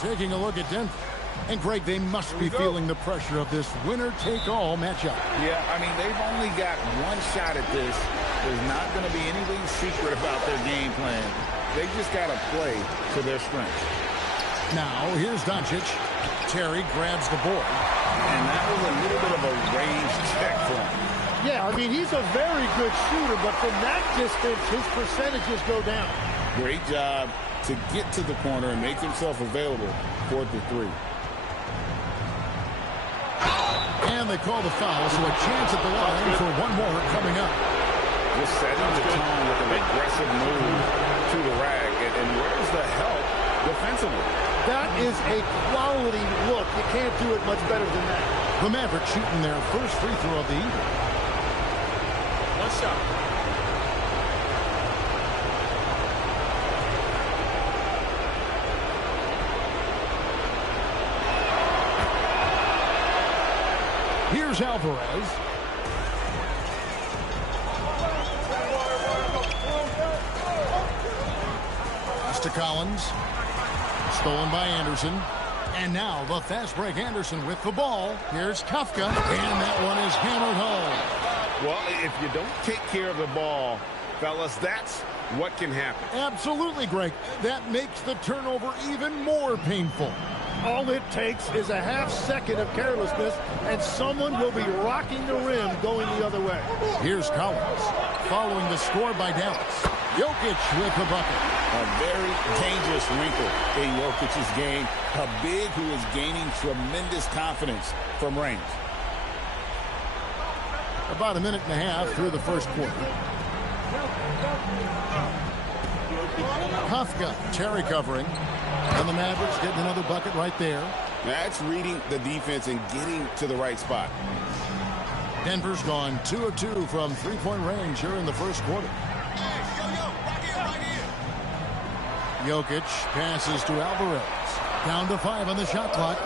Taking a look at Denver. And, Greg, they must be feeling the pressure of this winner-take-all matchup. Yeah, I mean, they've only got one shot at this. There's not going to be anything secret about their game plan. They just got to play to their strengths. Now, here's Doncic. Terry grabs the board. And that was a little bit of a range check for him. Yeah, I mean, he's a very good shooter, but from that distance, his percentages go down. Great job to get to the corner and make himself available for the three. And they call the foul, so a chance at the line for one more coming up. Just setting the tone with an aggressive move to the rack. And where's the help defensively? That is a quality look. You can't do it much better than that. The Mavericks shooting their first free throw of the evening. One shot. Here's Alvarez. Pass to Collins. Stolen by Anderson. And now the fast break Anderson with the ball. Here's Kafka. And that one is hammered home. Well, if you don't take care of the ball, fellas, that's what can happen. Absolutely, Greg. That makes the turnover even more painful. All it takes is a half second of carelessness, and someone will be rocking the rim going the other way. Here's Collins, following the score by Dallas. Jokic with the bucket. A very dangerous wrinkle in Jokic's game. A big who is gaining tremendous confidence from range. About a minute and a half through the first quarter. Kafka, Terry covering. And the Mavericks getting another bucket right there. That's reading the defense and getting to the right spot. Denver's gone 2 of 2 from three-point range here in the first quarter. Jokic passes to Alvarez. Down to 5 on the shot clock.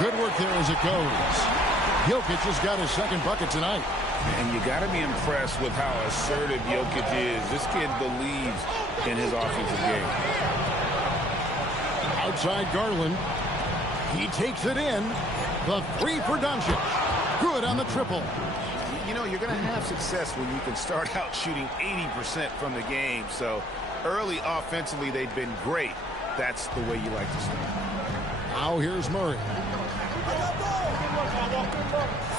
Good work there as it goes. Jokic has got his second bucket tonight. And you got to be impressed with how assertive Jokic is. This kid believes in his offensive game. Outside Garland. He takes it in. The three for Doncic. Good on the triple. You know, you're going to have success when you can start out shooting 80% from the game. So early offensively, they've been great. That's the way you like to start. Now here's Murray.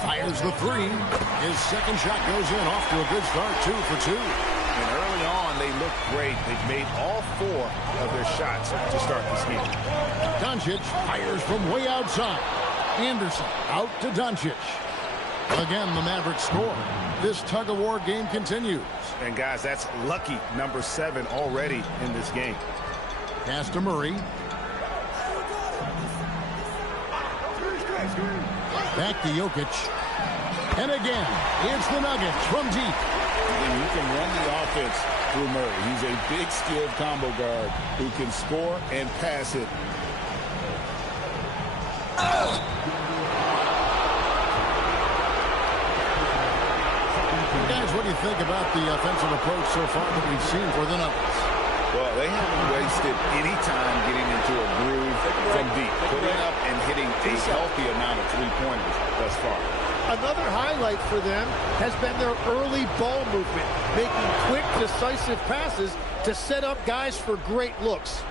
Fires the three. His second shot goes in. Off to a good start. 2 for 2. And early on, they look great. They've made all 4 of their shots to start this game. Doncic fires from way outside. Anderson out to Doncic. Again, the Mavericks score. This tug-of-war game continues. And, guys, that's lucky number 7 already in this game. Pass to Murray. Back to Jokic. And again, it's the Nuggets from deep. And you can run the offense through Murray. He's a big, skilled combo guard who can score and pass it. Guys, what do you think about the offensive approach so far that we've seen for the Nuggets? Well, they haven't wasted any time getting into a groove from deep, putting up and hitting a healthy amount of three-pointers thus far. Another highlight for them has been their early ball movement, making quick, decisive passes to set up guys for great looks.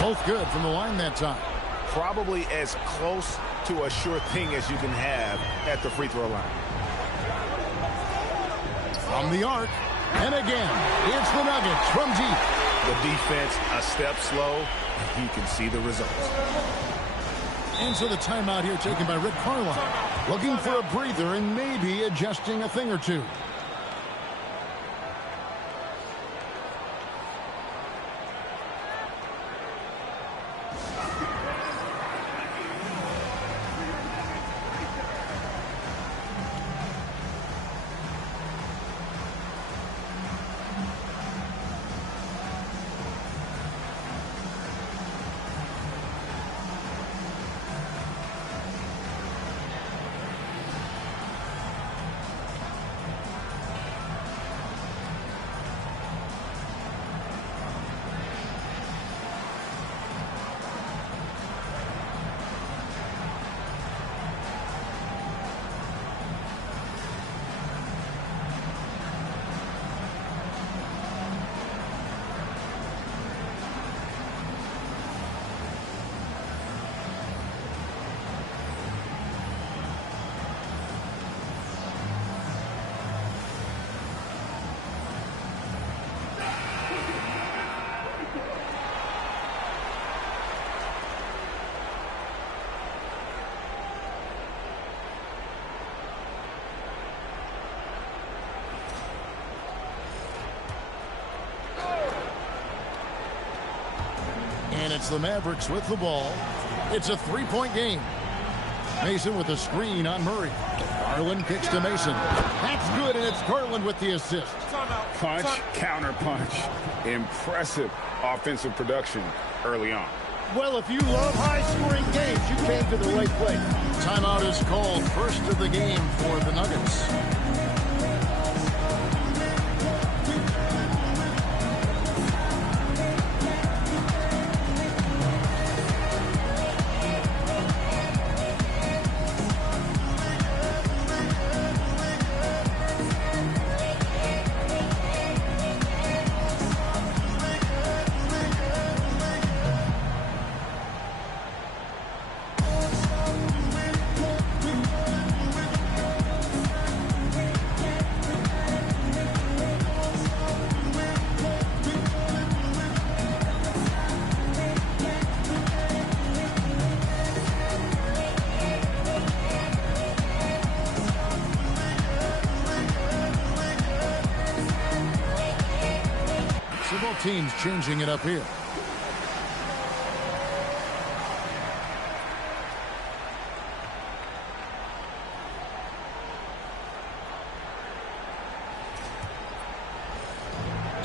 Both good from the line that time. Probably as close to a sure thing as you can have at the free throw line. From the arc. And again, it's the Nuggets from deep. The defense a step slow, and you can see the results. And so the timeout here taken by Rick Carlisle. Looking for a breather and maybe adjusting a thing or two. And it's the Mavericks with the ball. It's a three-point game. Mason with a screen on Murray. Garland kicks to Mason. That's good, and it's Garland with the assist. Punch, counter punch. Impressive offensive production early on. Well, if you love high-scoring games, you came to the right place. Timeout is called. First of the game for the Nuggets. Both teams changing it up here.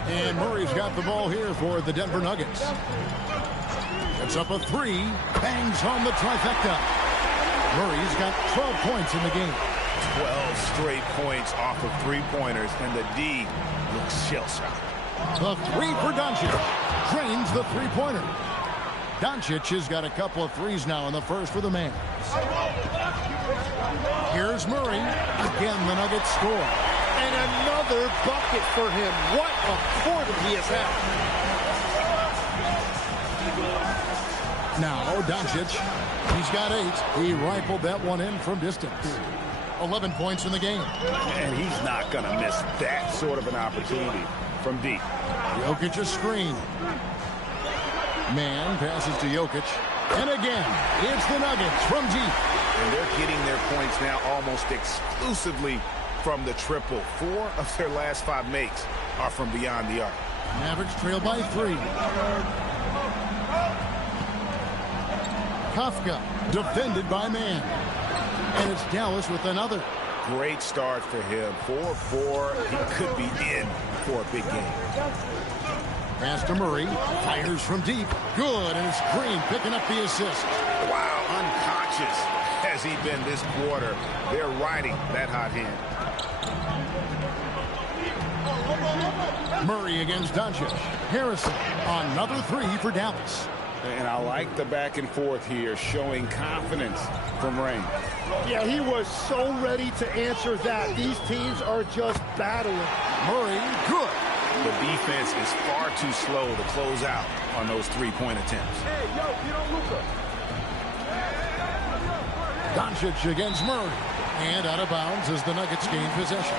And Murray's got the ball here for the Denver Nuggets. It's up a three. Bangs home the trifecta. Murray's got 12 points in the game. 12 straight points off of three-pointers, and the D looks shell-shocked. The three for Doncic. Drains the three-pointer. Doncic has got a couple of threes now in the first for the man. Here's Murray. Again, the Nuggets score. And another bucket for him. What a quarter he has had. Now, Doncic. He's got 8. He rifled that one in from distance. 11 points in the game. And he's not going to miss that sort of an opportunity from deep. Jokic a screen. Man passes to Jokic. And again, it's the Nuggets from deep. And they're getting their points now almost exclusively from the triple. 4 of their last 5 makes are from beyond the arc. Mavericks trail by 3. Kafka defended by Man. And it's Dallas with another. Great start for him. 4-4. He could be in for a big game. Pass to Murray. Fires from deep. Good. And it's Green picking up the assist. Wow, unconscious has he been this quarter. They're riding that hot hand. Murray against Doncic. Harrison. Another 3 for Dallas. And I like the back and forth here, showing confidence from Rain. Yeah, he was so ready to answer that. These teams are just battling. Murray, good. The defense is far too slow to close out on those three-point attempts. Doncic against Murray. And out of bounds as the Nuggets gain possession.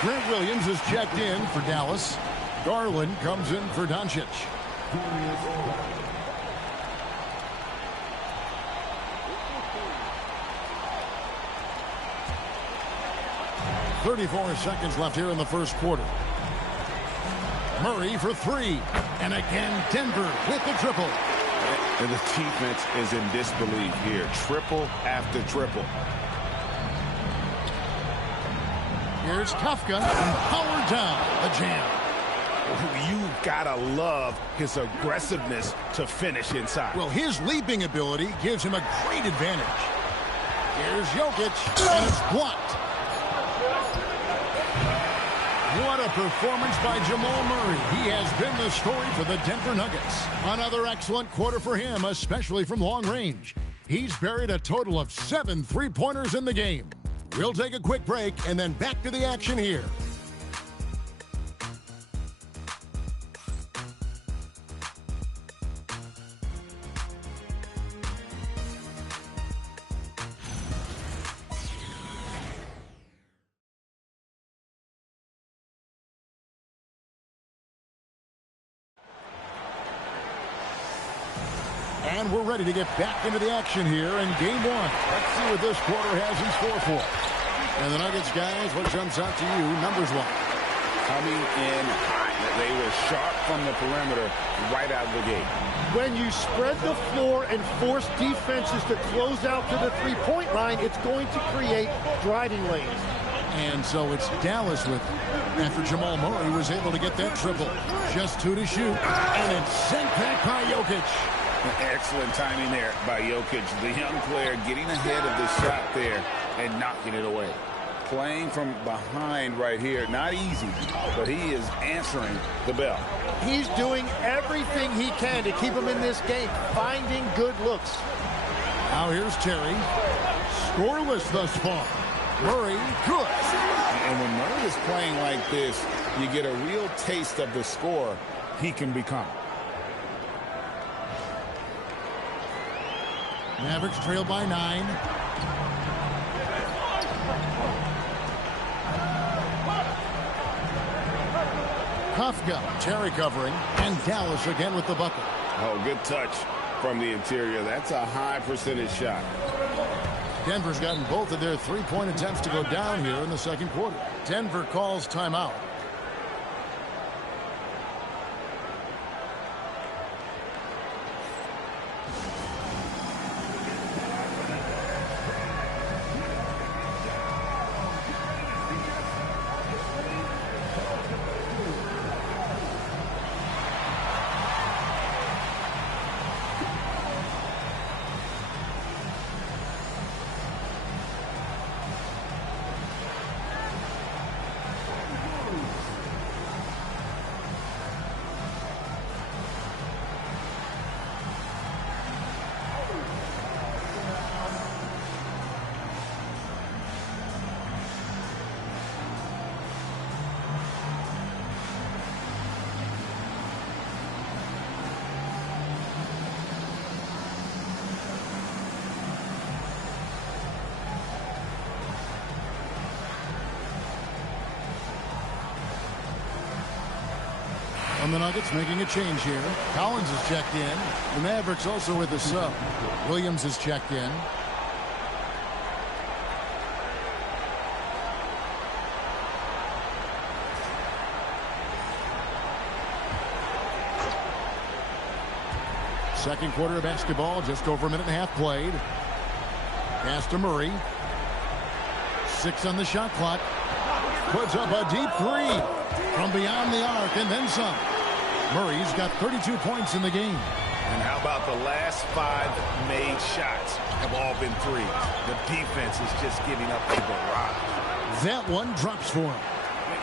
Grant Williams is checked in for Dallas. Garland comes in for Doncic. 34 seconds left here in the first quarter. Murray for 3. And again, Denver with the triple. And the defense is in disbelief here. Triple after triple. Here's Kafka and powered down the jam. You've got to love his aggressiveness to finish inside. Well, his leaping ability gives him a great advantage. Here's Jokic, and it's blocked. What a performance by Jamal Murray. He has been the story for the Denver Nuggets. Another excellent quarter for him, especially from long range. He's buried a total of 7 three-pointers in the game. We'll take a quick break and then back to the action here. And we're ready to get back into the action here in game 1. Let's see what this quarter has in store for us. And the Nuggets, guys, what jumps out to you, numbers-wise? Coming in hot. They were sharp from the perimeter right out of the gate. When you spread the floor and force defenses to close out to the three-point line, it's going to create driving lanes. And so it's Dallas with, after Jamal Murray was able to get that triple. Just 2 to shoot, and it's sent back by Jokic. Excellent timing there by Jokic, the young player getting ahead of the shot there and knocking it away. Playing from behind right here, not easy, but he is answering the bell. He's doing everything he can to keep him in this game, finding good looks. Now here's Terry. Scoreless thus far. Murray, good. And when Murray is playing like this, you get a real taste of the scorer he can become. Mavericks trail by 9. Kafka, Terry covering, and Dallas again with the bucket. Oh, good touch from the interior. That's a high percentage shot. Denver's gotten both of their three-point attempts to go down here in the second quarter. Denver calls timeout. On the Nuggets making a change here. Collins is checked in. The Mavericks also with a sub. Williams is checked in. Second quarter of basketball, just over a minute and a half played. Pass to Murray. 6 on the shot clock. Puts up a deep 3 from beyond the arc and then some. Murray's got 32 points in the game. And how about the last 5 made shots have all been threes? The defense is just giving up a barrage. That one drops for him.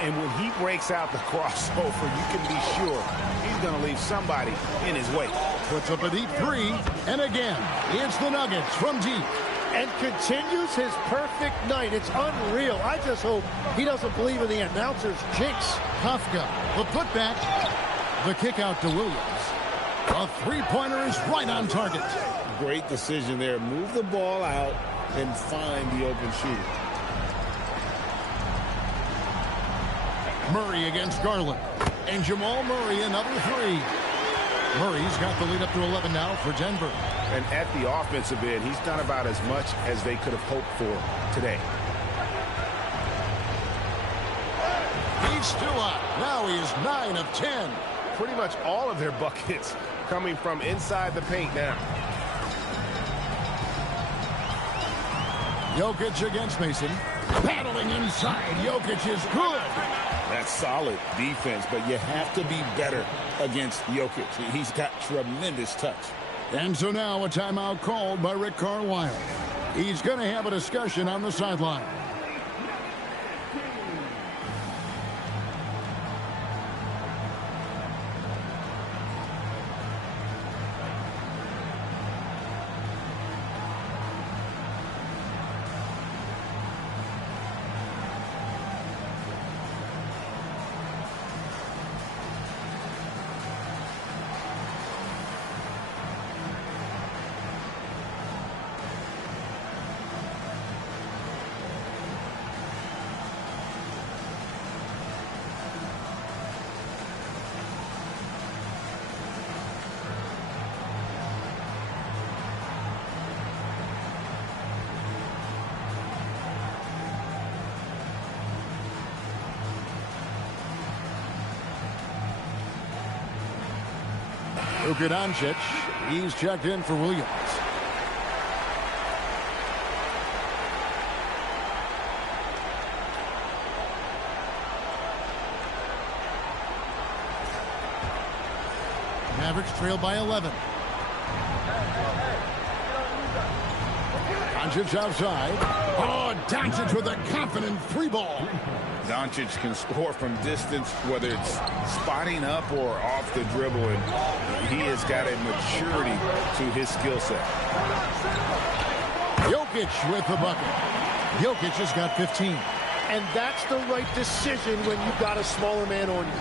And when he breaks out the crossover, you can be sure he's going to leave somebody in his wake. Puts up a deep 3, and again, it's the Nuggets from deep. And continues his perfect night. It's unreal. I just hope he doesn't believe in the announcer's jinx. Kafka, the putback, the kick out to Williams. A three-pointer is right on target. Great decision there. Move the ball out and find the open shooter. Murray against Garland. And Jamal Murray, another 3. Murray's got the lead up to 11 now for Denver. And at the offensive end, he's done about as much as they could have hoped for today. He's still up. Now he is 9 of 10. Pretty much all of their buckets coming from inside the paint now. Jokic against Mason. Battling inside. Jokic is good. That's solid defense, but you have to be better against Jokic. He's got tremendous touch. And so now a timeout called by Rick Carlisle. He's going to have a discussion on the sideline. Luka Doncic, he's checked in for Williams. Mavericks trail by 11. Doncic outside. Oh, Doncic with a confident three ball. Doncic can score from distance, whether it's spotting up or off the dribble, and he has got a maturity to his skill set. Jokic with the bucket. Jokic has got 15. And that's the right decision when you've got a smaller man on you.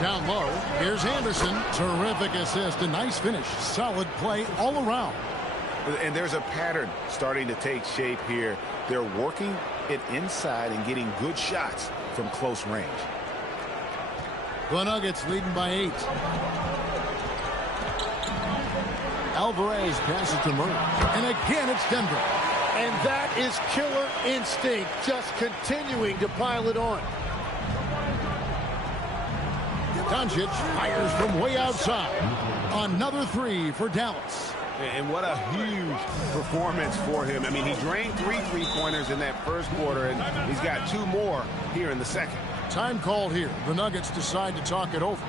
Down low, here's Anderson. Terrific assist, a nice finish. Solid play all around. And there's a pattern starting to take shape here. They're working it inside and getting good shots from close range. The Nuggets leading by 8. Alvarez passes to Murray. And again, it's Denver. And that is killer instinct, just continuing to pile it on. Doncic fires from way outside. Another three for Dallas. And what a huge performance for him. I mean, he drained 3 3-pointers in that first quarter, and he's got 2 more here in the second. Time called here. The Nuggets decide to talk it over.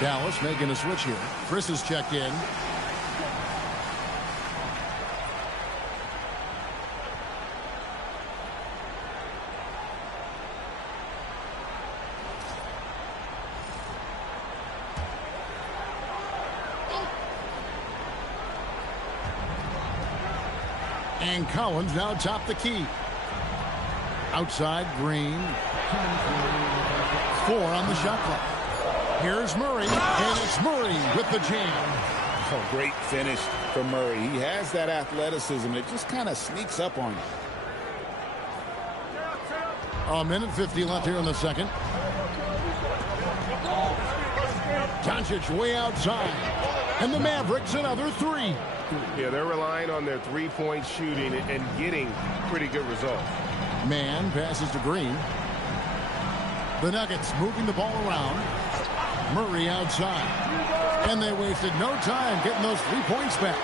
Dallas making a switch here. Chris is checked in. And Collins now top the key. Outside, Green. 4 on the shot clock. Here's Murray, and it's Murray with the jam. Oh, great finish for Murray. He has that athleticism. It just kind of sneaks up on you. A minute 50 left here in the second. Doncic way outside. And the Mavericks another 3. Yeah, they're relying on their three-point shooting and getting pretty good results. Man passes to Green. The Nuggets moving the ball around. Murray outside. And they wasted no time getting those 3 points back.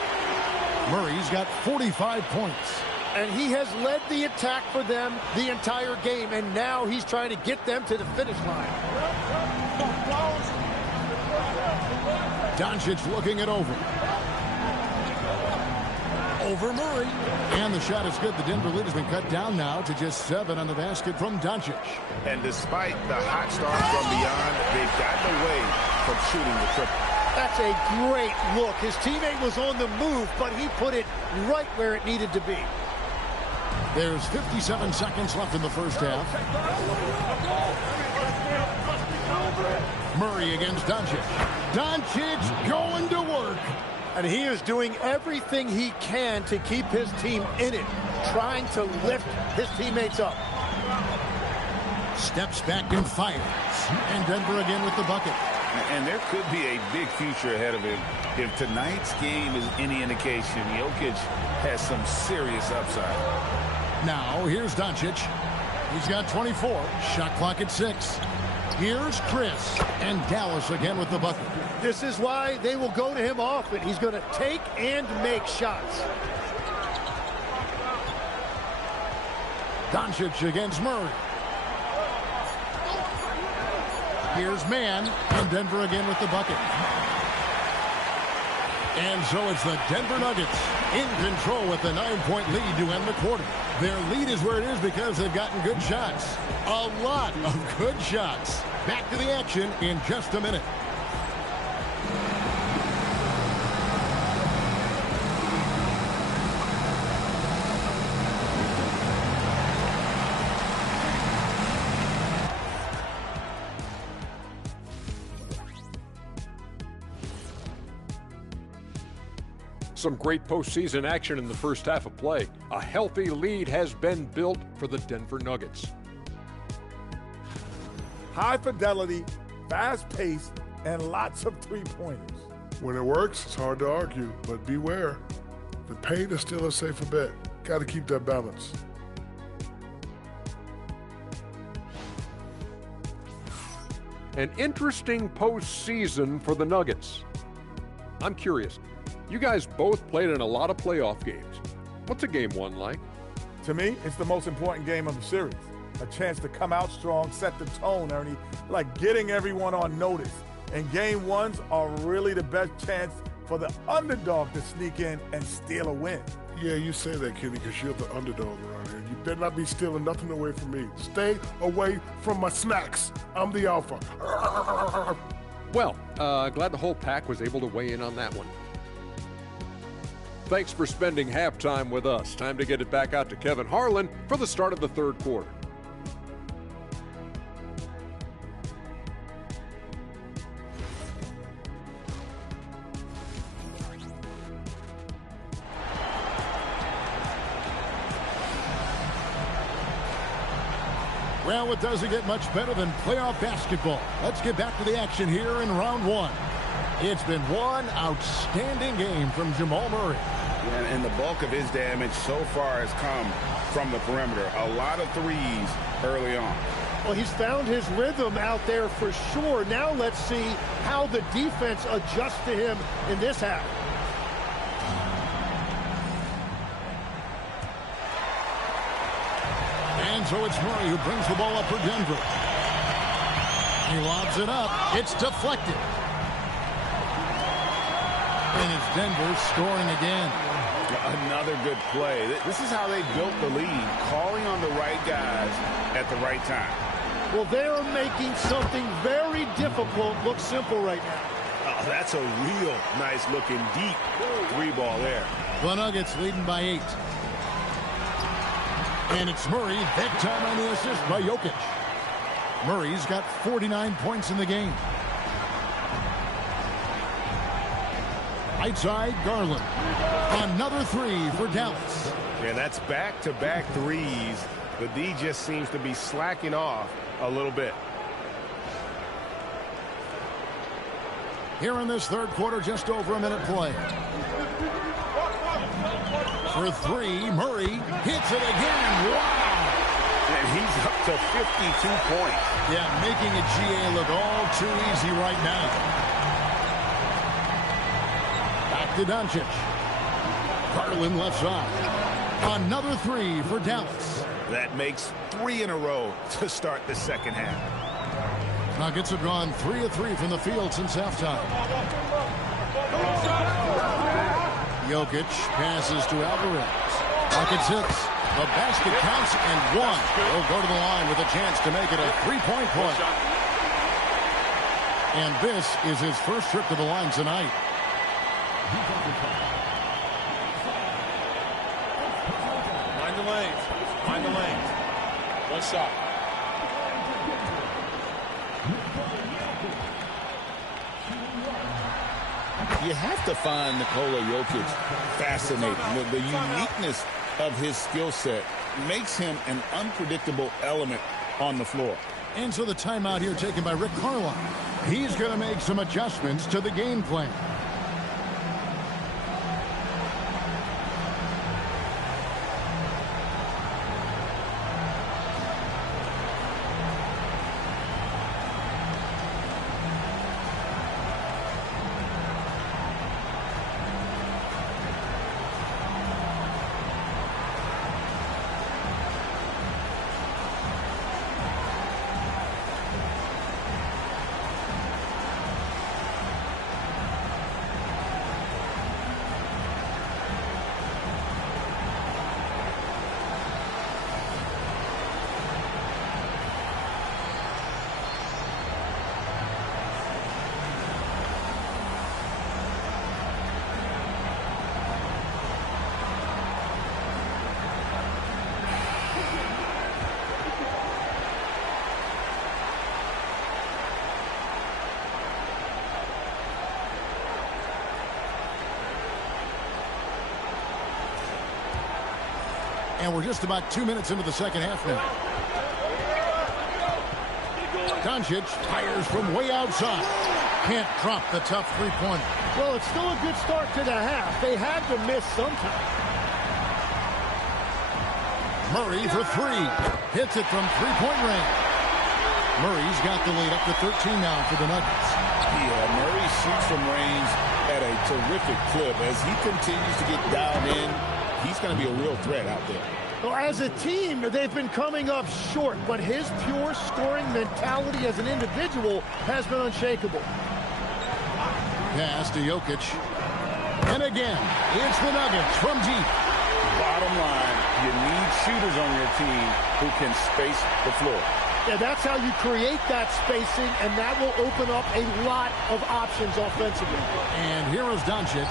Murray's got 45 points. And he has led the attack for them the entire game, and now he's trying to get them to the finish line. Doncic looking it over. Over Murray. And the shot is good. The Denver lead has been cut down now to just 7 on the basket from Doncic. And despite the hot start from beyond, they've gotten away from shooting the triple. That's a great look. His teammate was on the move, but he put it right where it needed to be. There's 57 seconds left in the first half. Murray against Doncic. Doncic going to work. And he is doing everything he can to keep his team in it, trying to lift his teammates up. Steps back and fires. And Denver again with the bucket. And there could be a big future ahead of him. If tonight's game is any indication, Jokic has some serious upside. Now, here's Doncic. He's got 24. Shot clock at 6. Here's Chris. And Dallas again with the bucket. This is why they will go to him often. He's going to take and make shots. Doncic against Murray. Here's Man, and Denver again with the bucket. And so it's the Denver Nuggets in control with the 9-point lead to end the quarter. Their lead is where it is because they've gotten good shots. A lot of good shots. Back to the action in just a minute. Some great postseason action in the first half of play. A healthy lead has been built for the Denver Nuggets. High fidelity, fast pace, and lots of three-pointers. When it works, it's hard to argue, but beware. The paint is still a safer bet. Got to keep that balance. An interesting postseason for the Nuggets. I'm curious. You guys both played in a lot of playoff games. What's a game one like? To me, it's the most important game of the series. A chance to come out strong, set the tone, Ernie, like getting everyone on notice. And game ones are really the best chance for the underdog to sneak in and steal a win. Yeah, you say that, Kenny, because you're the underdog around here. You better not be stealing nothing away from me. Stay away from my snacks. I'm the alpha. Well, glad the whole pack was able to weigh in on that one. Thanks for spending halftime with us. Time to get it back out to Kevin Harlan for the start of the third quarter. Well, it doesn't get much better than playoff basketball. Let's get back to the action here in round one. It's been one outstanding game from Jamal Murray. And the bulk of his damage so far has come from the perimeter. A lot of threes early on. Well, he's found his rhythm out there for sure. Now let's see how the defense adjusts to him in this half. And so it's Murray who brings the ball up for Denver. He lobs it up. It's deflected. And it's Denver scoring again. Another good play. This is how they built the lead, calling on the right guys at the right time. Well, they're making something very difficult look simple right now. Oh, that's a real nice looking deep three ball there. The Nuggets leading by 8. And it's Murray, that time on the assist by Jokic. Murray's got 49 points in the game. Right side, Garland. Another three for Dallas. Yeah, that's back-to-back threes. The D just seems to be slacking off a little bit. Here in this third quarter, just over a minute play. For three, Murray hits it again. Wow! And he's up to 52 points. Yeah, making a GA look all too easy right now. Back to Doncic. Garland left side. Another three for Dallas. That makes 3 in a row to start the second half. Nuggets have gone 3 of 3 from the field since halftime. Jokic passes to Alvarez. Rockets hits. The basket counts and one. He'll go to the line with a chance to make it a three-point play. And this is his first trip to the line tonight. Mind the lanes. Mind the lanes. One shot. You have to find Nikola Jokic fascinating. The uniqueness of his skill set makes him an unpredictable element on the floor. And so the timeout here taken by Rick Carlisle. He's going to make some adjustments to the game plan. And we're just about 2 minutes into the second half now. Doncic fires from way outside. Can't drop the tough three-pointer. Well, it's still a good start to the half. They had to miss sometime. Murray for three. Hits it from three-point range. Murray's got the lead up to 13 now for the Nuggets. Yeah, Murray shoots from range at a terrific clip. As he continues to get dialed in, he's going to be a real threat out there. Well, as a team, they've been coming up short, but his pure scoring mentality as an individual has been unshakable. Pass to Jokic. And again, it's the Nuggets from deep. Bottom line, you need shooters on your team who can space the floor. Yeah, that's how you create that spacing, and that will open up a lot of options offensively. And here is Doncic.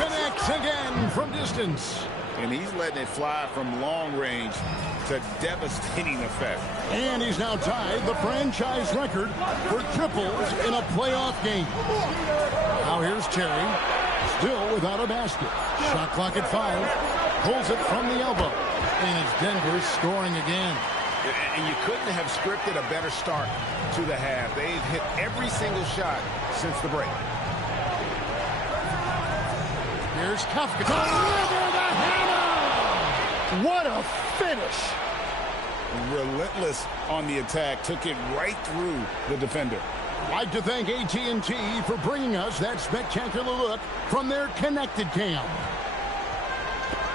Connects again from distance. And he's letting it fly from long range to devastating effect. And he's now tied the franchise record for triples in a playoff game. Now here's Terry, still without a basket. Shot clock at 5. Pulls it from the elbow. And it's Denver scoring again. And you couldn't have scripted a better start to the half. They've hit every single shot since the break. Here's Kafka. Deliver the hammer! What a finish! Relentless on the attack. Took it right through the defender. I'd like to thank AT&T for bringing us that spectacular look from their connected cam.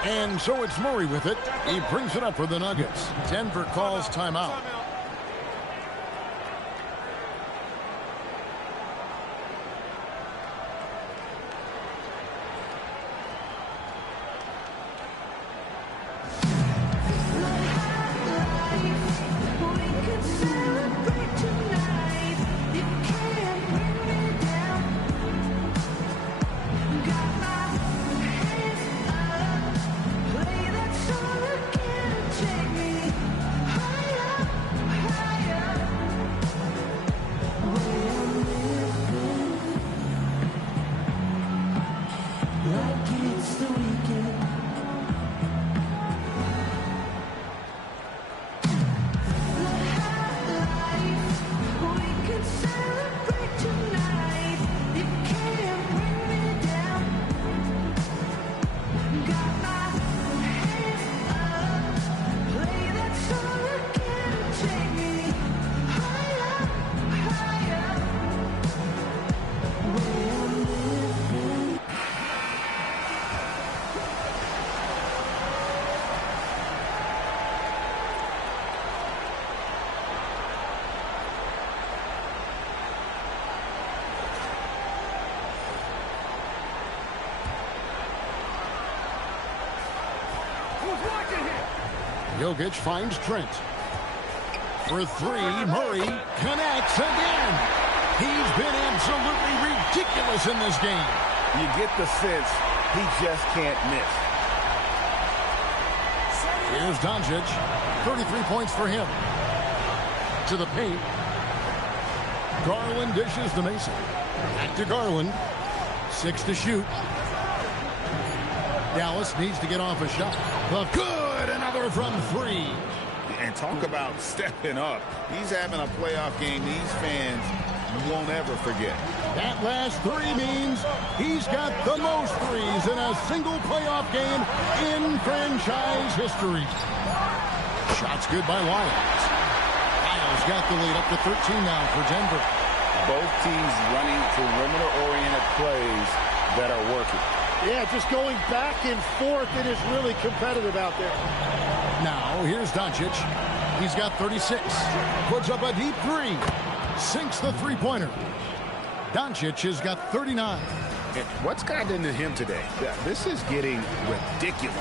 And so it's Murray with it. He brings it up for the Nuggets. Denver calls timeout. Jokic finds Trent. For three, Murray connects again. He's been absolutely ridiculous in this game. You get the sense he just can't miss. Here's Doncic. 33 points for him. To the paint. Garland dishes to Mason. Back to Garland. 6 to shoot. Dallas needs to get off a shot. But good, another from 3. And talk about stepping up. He's having a playoff game these fans won't ever forget. That last 3 means he's got the most threes in a single playoff game in franchise history. Shots good by Lyles. Lyles got the lead up to 13 now for Denver. Both teams running perimeter-oriented plays that are working. Yeah, just going back and forth. It is really competitive out there. Now, here's Doncic. He's got 36. Puts up a deep 3. Sinks the three-pointer. Doncic has got 39. And what's gotten into him today? This is getting ridiculous.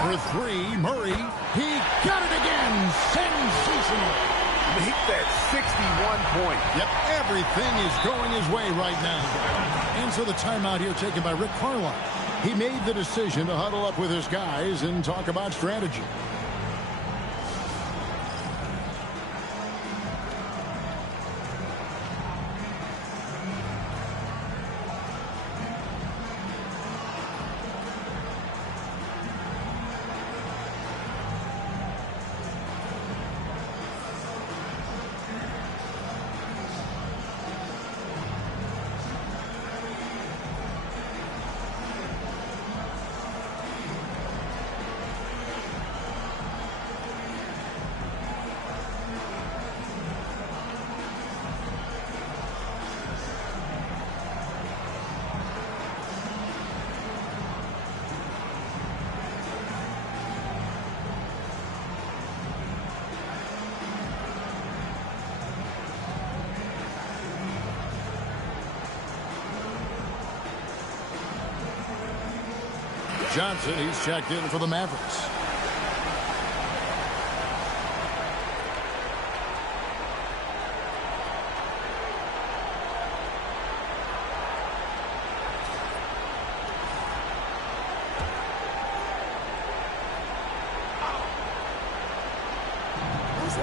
For 3, Murray. He got it again. Sensational. Make that 61 point. Yep, everything is going his way right now. And so the timeout here taken by Rick Carlisle. He made the decision to huddle up with his guys and talk about strategy. Johnson, he's checked in for the Mavericks.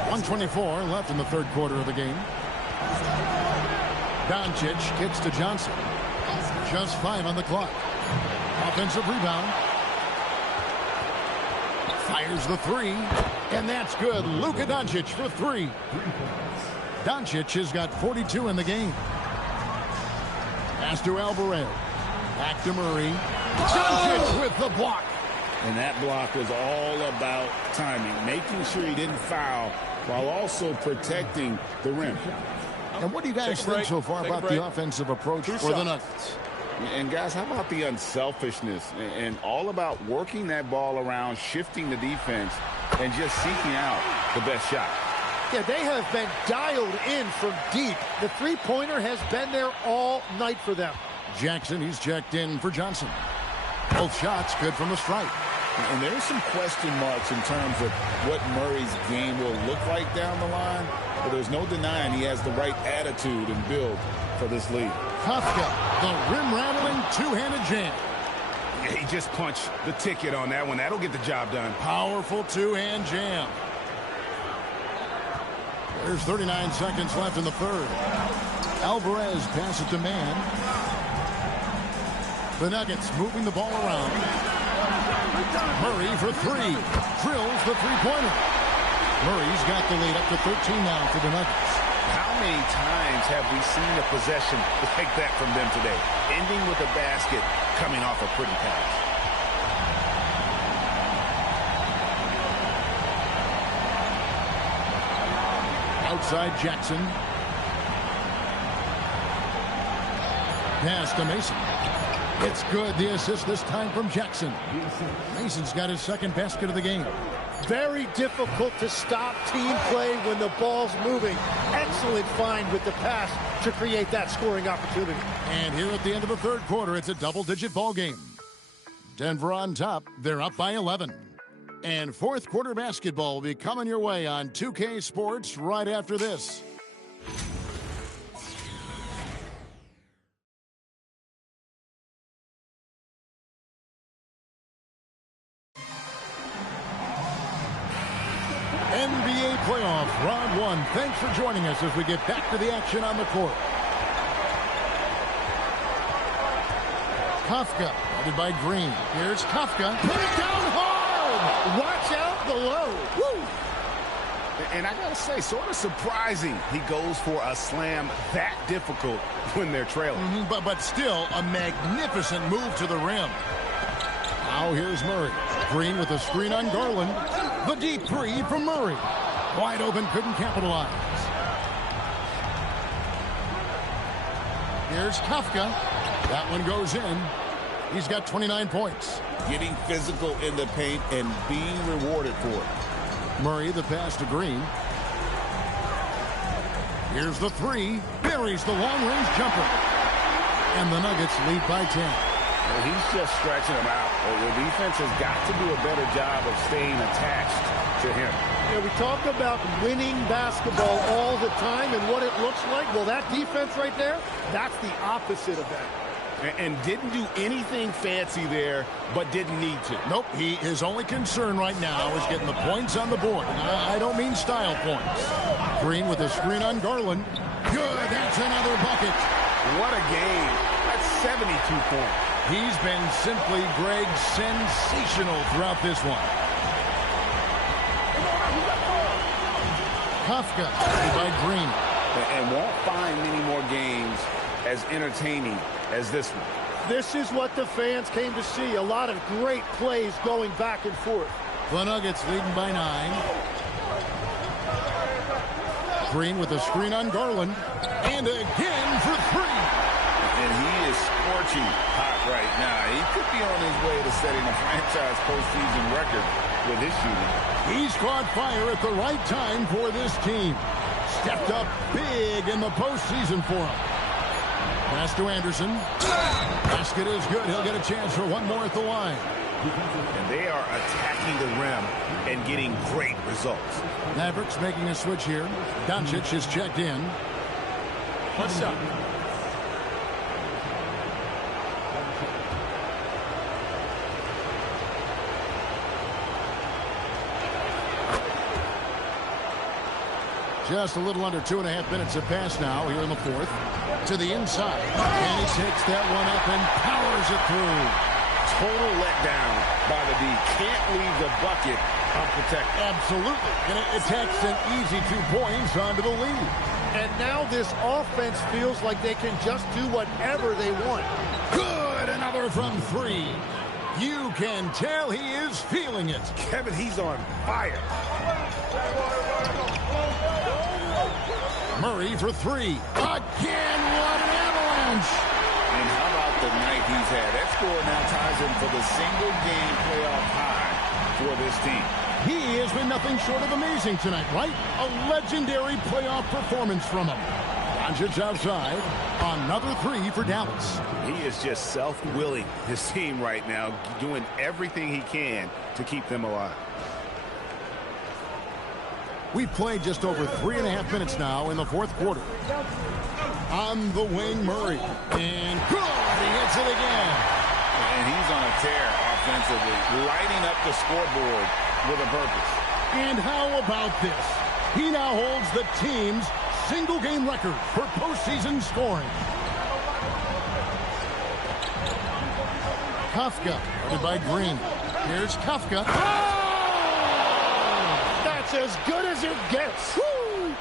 .124 left in the third quarter of the game. Doncic kicks to Johnson. Just 5 on the clock. Offensive rebound. Fires the 3. And that's good. Luka Doncic for 3. Doncic has got 42 in the game. Pass to Alvarez. Back to Murray. Doncic with the block. And that block was all about timing, making sure he didn't foul while also protecting the rim. And what do you guys think so far about the offensive approach for the Nuggets? And guys, how about the unselfishness and all about working that ball around, shifting the defense, and just seeking out the best shot? Yeah, they have been dialed in from deep. The three-pointer has been there all night for them. Jackson, he's checked in for Johnson. Both shots good from the stripe. And there's some question marks in terms of what Murray's game will look like down the line, but there's no denying he has the right attitude and build for this league. Kafka, the rim-rattling two-handed jam. Yeah, he just punched the ticket on that one. That'll get the job done. Powerful two-hand jam. There's 39 seconds left in the third. Alvarez passes to man. The Nuggets moving the ball around. Murray for 3. Drills the three-pointer. Murray's got the lead up to 13 now for the Nuggets. How many times have we seen a possession like that from them today? Ending with a basket, coming off a pretty pass. Outside Jackson. Pass to Mason. It's good. The assist this time from Jackson. Mason's got his second basket of the game. Very difficult to stop team play when the ball's moving. Excellent find with the pass to create that scoring opportunity. And here at the end of the third quarter, it's a double-digit ball game. Denver on top. They're up by 11. And fourth quarter basketball will be coming your way on 2K Sports right after this. NBA playoff, round 1. Thanks for joining us as we get back to the action on the court. Kafka, headed by Green. Here's Kafka. Put it down hard! Watch out below. Woo! And I got to say, sort of surprising he goes for a slam that difficult when they're trailing. But still, a magnificent move to the rim. Now here's Murray. Green with a screen on Garland. The deep 3 from Murray. Wide open, couldn't capitalize. Here's Kafka. That one goes in. He's got 29 points. Getting physical in the paint and being rewarded for it. Murray, the pass to Green. Here's the 3. Buries the long-range jumper. And the Nuggets lead by 10. Well, he's just stretching them out. The defense has got to do a better job of staying attached to him. Yeah, we talk about winning basketball all the time and what it looks like. Well, that defense right there, that's the opposite of that. And didn't do anything fancy there, but didn't need to. Nope, his only concern right now is getting the points on the board. I don't mean style points. Green with a screen on Garland. Good, that's another bucket. What a game. That's 72 points. He's been simply, Greg, sensational throughout this one. Kafka by Green. And won't find many more games as entertaining as this one. This is what the fans came to see. A lot of great plays going back and forth. The Nuggets leading by 9. Green with a screen on Garland. And again for 3. And he is scorching hot right now. He could be on his way to setting a franchise postseason record with his shooting. He's caught fire at the right time for this team. Stepped up big in the postseason for him. Pass to Anderson. Basket is good. He'll get a chance for one more at the line. And they are attacking the rim and getting great results. Mavericks making a switch here. Doncic is checked in. One shot. Just a little under 2.5 minutes have passed now here in the fourth. To the inside. And he takes that one up and powers it through. Total letdown by the D. Can't leave the bucket unprotected. Absolutely. And it takes an easy 2 points onto the lead. And now this offense feels like they can just do whatever they want. Good. Another from three. You can tell he is feeling it. Kevin, he's on fire. Murray for three. Again, what an avalanche. And how about the night he's had? That score now ties him for the single-game playoff high for this team. He has been nothing short of amazing tonight, right? A legendary playoff performance from him. Doncic outside. Another three for Dallas. He is just self-willing his team right now, doing everything he can to keep them alive. We've played just over 3.5 minutes now in the fourth quarter. On the wing, Murray. And good! He hits it again. And he's on a tear offensively, lighting up the scoreboard with a purpose. And how about this? He now holds the team's single-game record for postseason scoring. Kafka, guarded by Green. Here's Kafka. Oh! That's as good as it gets. Woo!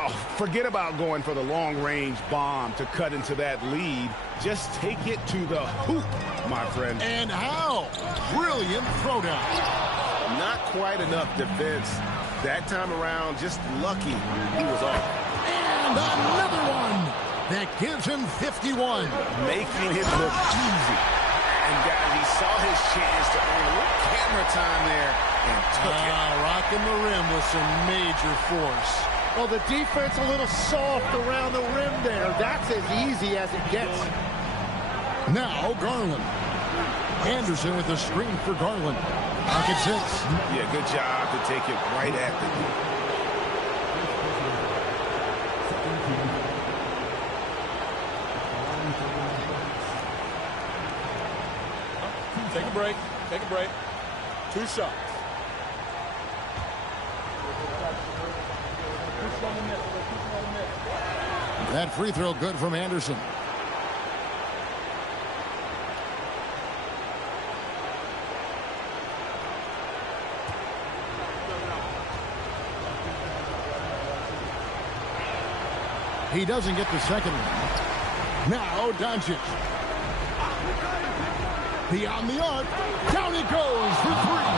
Oh, forget about going for the long-range bomb to cut into that lead. Just take it to the hoop, my friend. And how? Brilliant throwdown. Not quite enough defense. That time around, just lucky he was off. And another one. That gives him 51. Making it look easy. And guys, he saw his chance to earn a little camera time there and took it. Rocking the rim with some major force. Well, the defense a little soft around the rim there. That's as easy as it gets. Now Garland. Anderson with the screen for Garland. Pocket six. Yeah, good job to take it right at the Take a break. Take a break. 2 shots. That free throw good from Anderson. He doesn't get the second one. Now Doncic. Beyond the arc. Down it goes for three.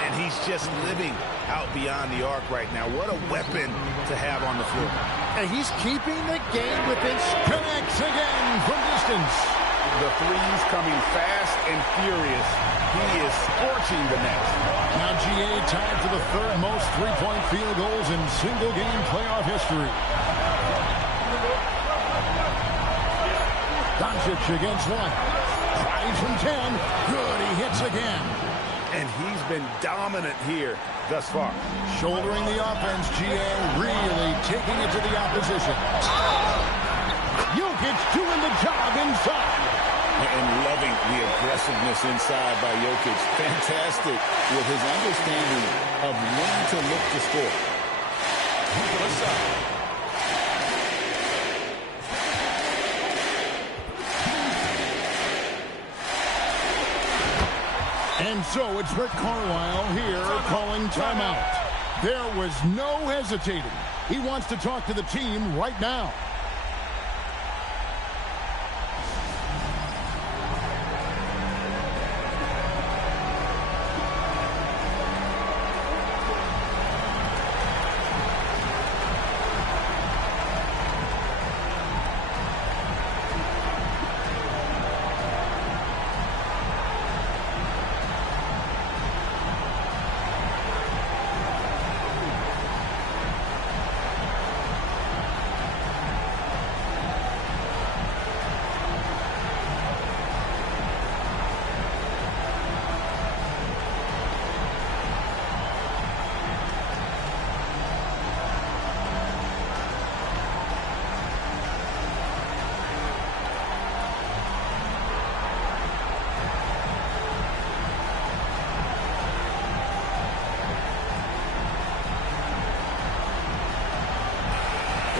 And he's just living out beyond the arc right now. What a weapon to have on the floor. And he's keeping the game within. Connects again from distance. The threes coming fast and furious. He is scorching the net. Now GA tied for the third most three-point field goals in single-game playoff history. Doncic against one. Tries from 10. Good, he hits again. And he's been dominant here thus far. Shouldering the offense, GA really taking it to the opposition. Jokic doing the job inside. And loving the aggressiveness inside by Jokic. Fantastic with his understanding of when to look to score. What's up? And so it's Rick Carlisle here calling timeout. There was no hesitating. He wants to talk to the team right now.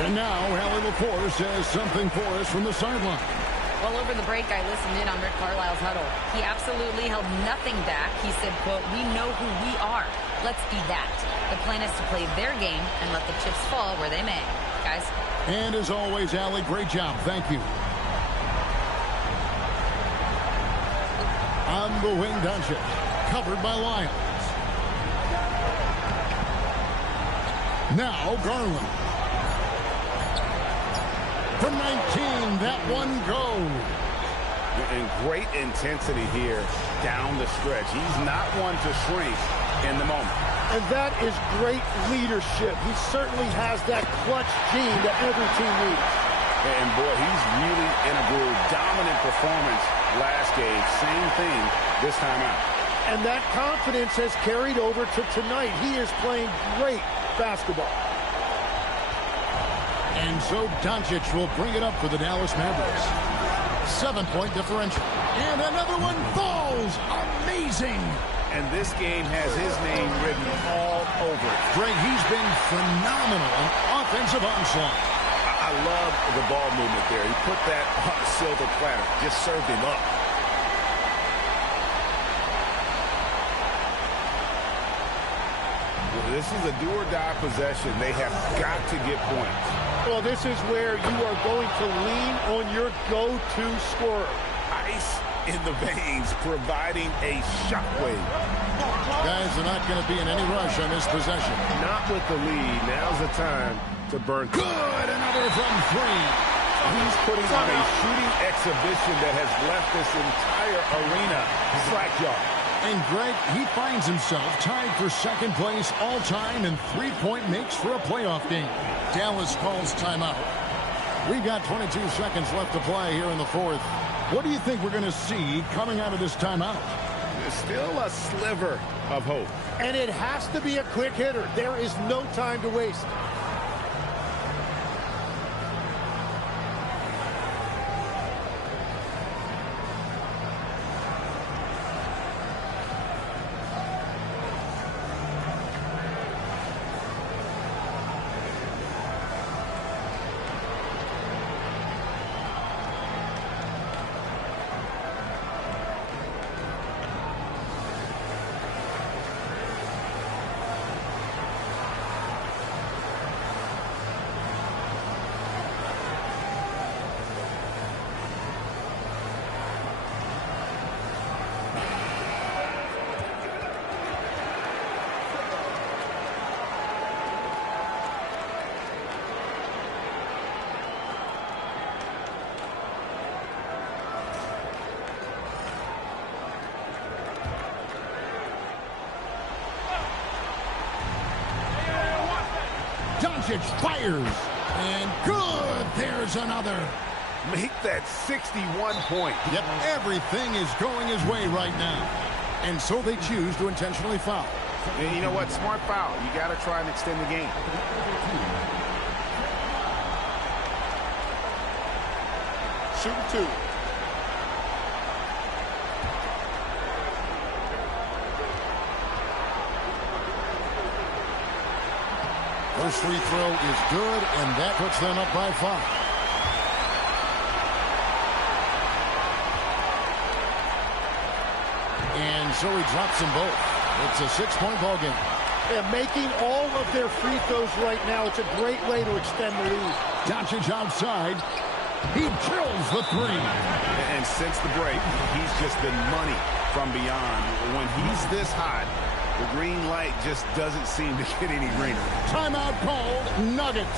And now, Allie LaForce says something for us from the sideline. Well, over the break, I listened in on Rick Carlisle's huddle. He absolutely held nothing back. He said, quote, "We know who we are. Let's be that." The plan is to play their game and let the chips fall where they may. Guys. And as always, Allie, great job. Thank you. On the wing, Doncic. Covered by Lyons. Now, Garland. From 19, that one goes. And great intensity here down the stretch. He's not one to shrink in the moment. And that is great leadership. He certainly has that clutch gene that every team needs. And boy, he's really in a groove. Dominant performance last game. Same thing this time out. And that confidence has carried over to tonight. He is playing great basketball. And so Doncic will bring it up for the Dallas Mavericks. 7-point differential. And another one falls. Amazing. And this game has his name written all over it. Greg, he's been phenomenal on offensive onslaught. I love the ball movement there. He put that on a silver platter. Just served him up. This is a do-or-die possession. They have got to get points. Well, this is where you are going to lean on your go-to scorer. Ice in the veins, providing a shockwave. Guys are not going to be in any rush on this possession. Not with the lead. Now's the time to burn. Good, another from three. He's putting on a shooting exhibition that has left this entire arena slack-jawed. And Greg, he finds himself tied for second place all-time in three-point makes for a playoff game. Dallas calls timeout. We've got 22 seconds left to play here in the fourth. What do you think we're going to see coming out of this timeout? There's still a sliver of hope. And it has to be a quick hitter. There is no time to waste. Doncic fires. And good. There's another. Make that 61 point. Yep, everything is going his way right now. And so they choose to intentionally foul. And you know what? Smart foul. You got to try and extend the game. Shooting two. First free throw is good, and that puts them up by 5. And so he drops them both. It's a 6-point ball game. And making all of their free throws right now, it's a great way to extend the lead. Doncic outside. He drills the three. And since the break, he's just been money from beyond. When he's this hot, the green light just doesn't seem to get any greener. Timeout called. Nuggets.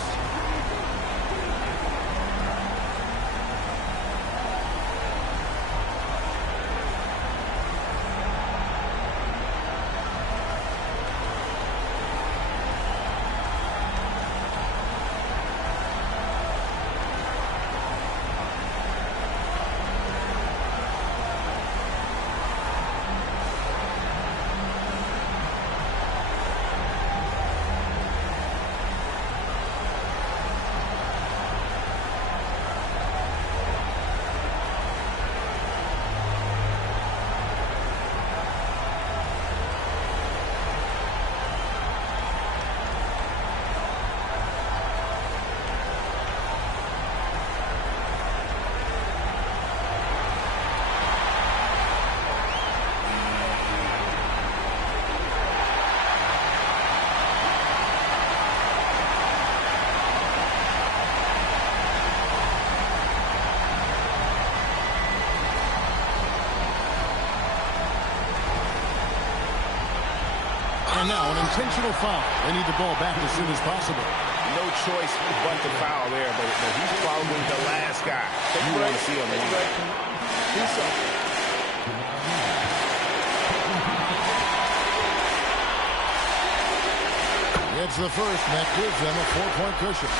And now an intentional foul. They need the ball back as soon as possible. No choice but to foul there, but he's probably the last guy you want to see on the line. It's the first, and that gives them a 4-point cushion.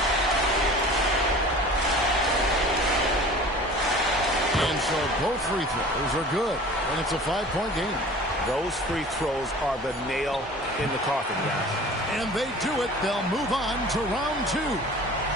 And so both free throws are good, and it's a 5-point game. Those free throws are the nail in the coffin, guys. And they do it. They'll move on to round 2.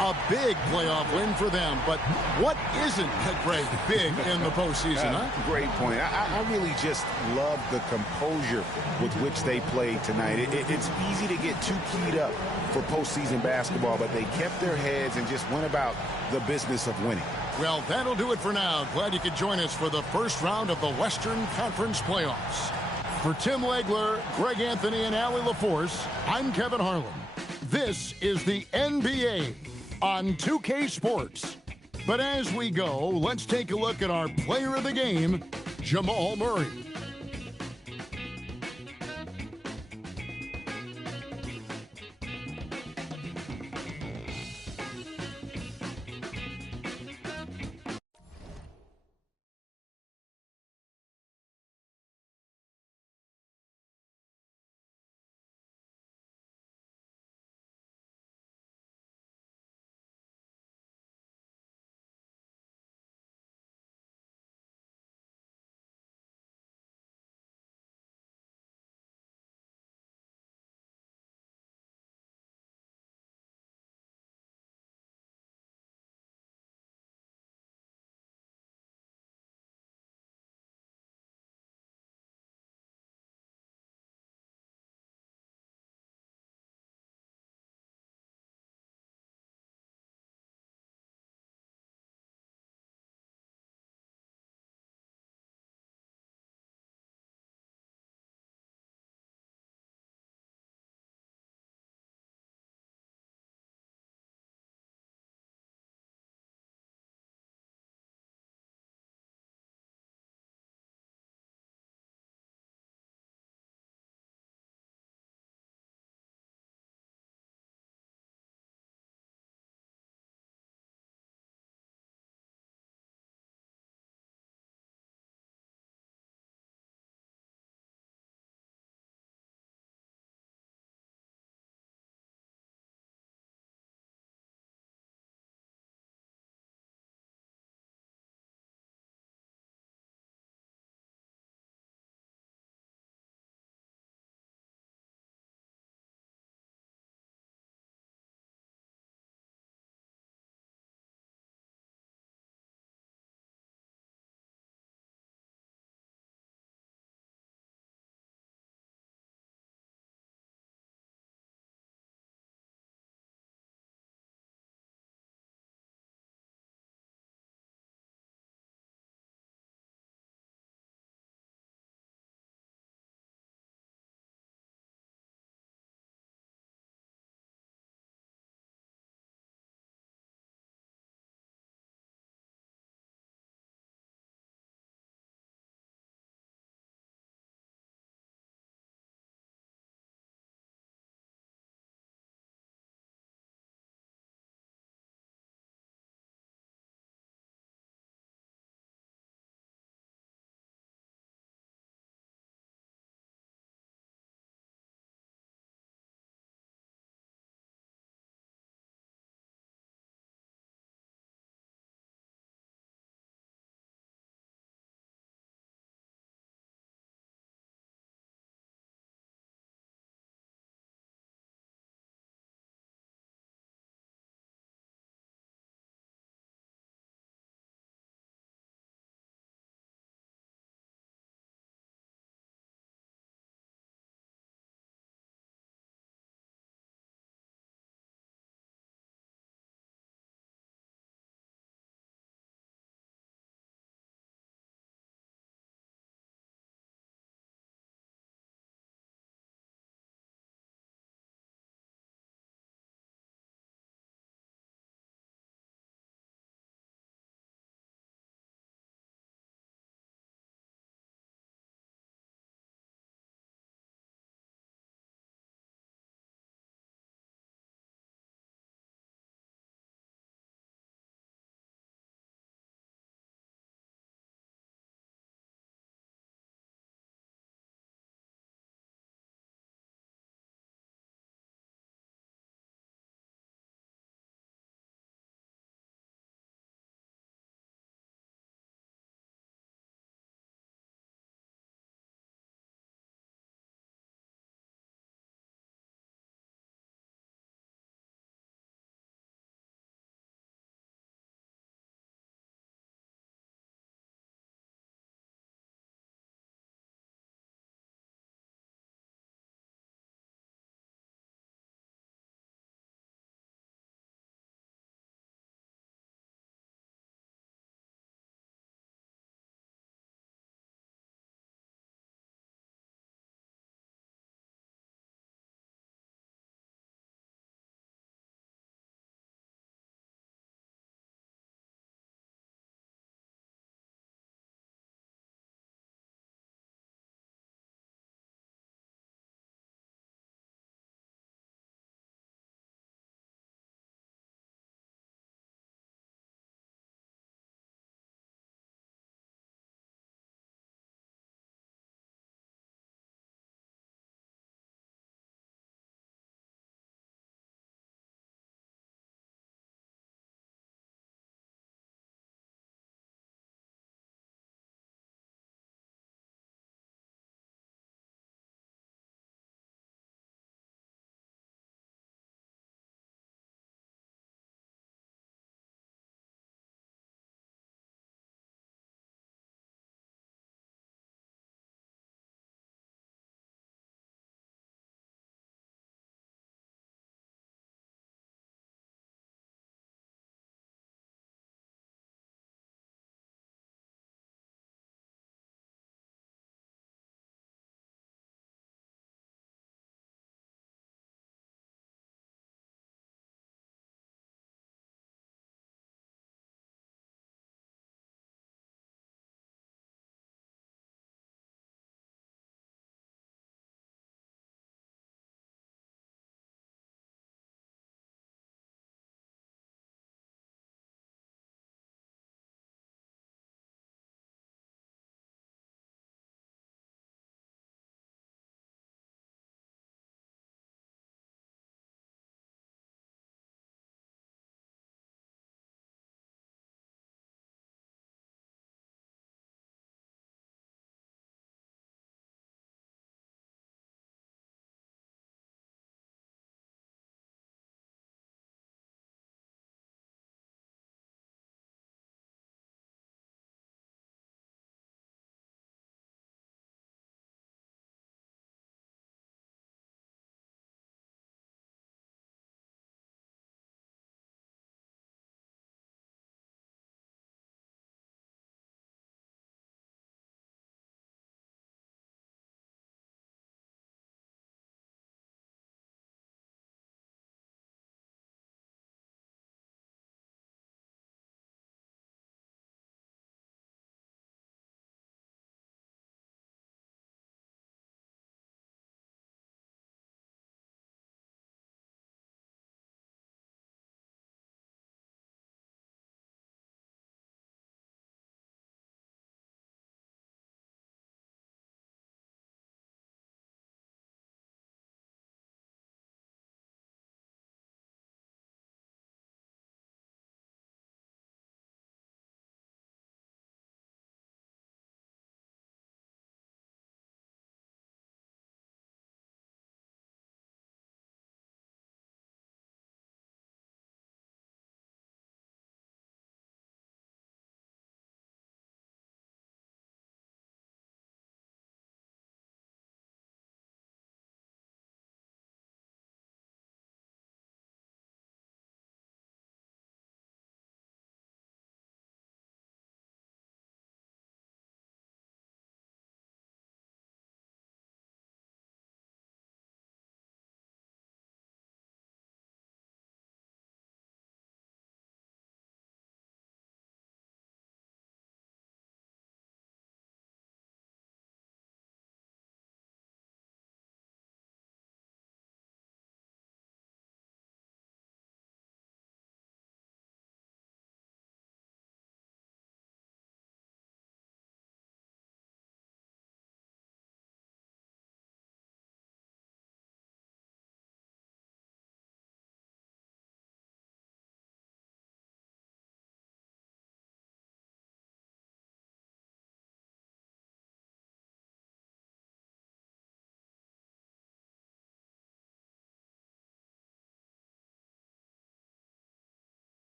A big playoff win for them, but what isn't, Greg, big in the postseason, huh? Great point. I really just love the composure with which they played tonight. It's easy to get too keyed up for postseason basketball, but they kept their heads and just went about the business of winning. Well, that'll do it for now. Glad you could join us for the first round of the Western Conference playoffs. For Tim Legler, Greg Anthony, and Allie LaForce, I'm Kevin Harlan. This is the NBA on 2K Sports. But as we go, let's take a look at our player of the game, Jamal Murray.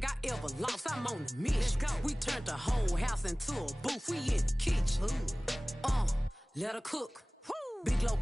think I ever lost. I'm on the mission. We turned the whole house into a booth. We in the kitchen. Let her cook. Big low.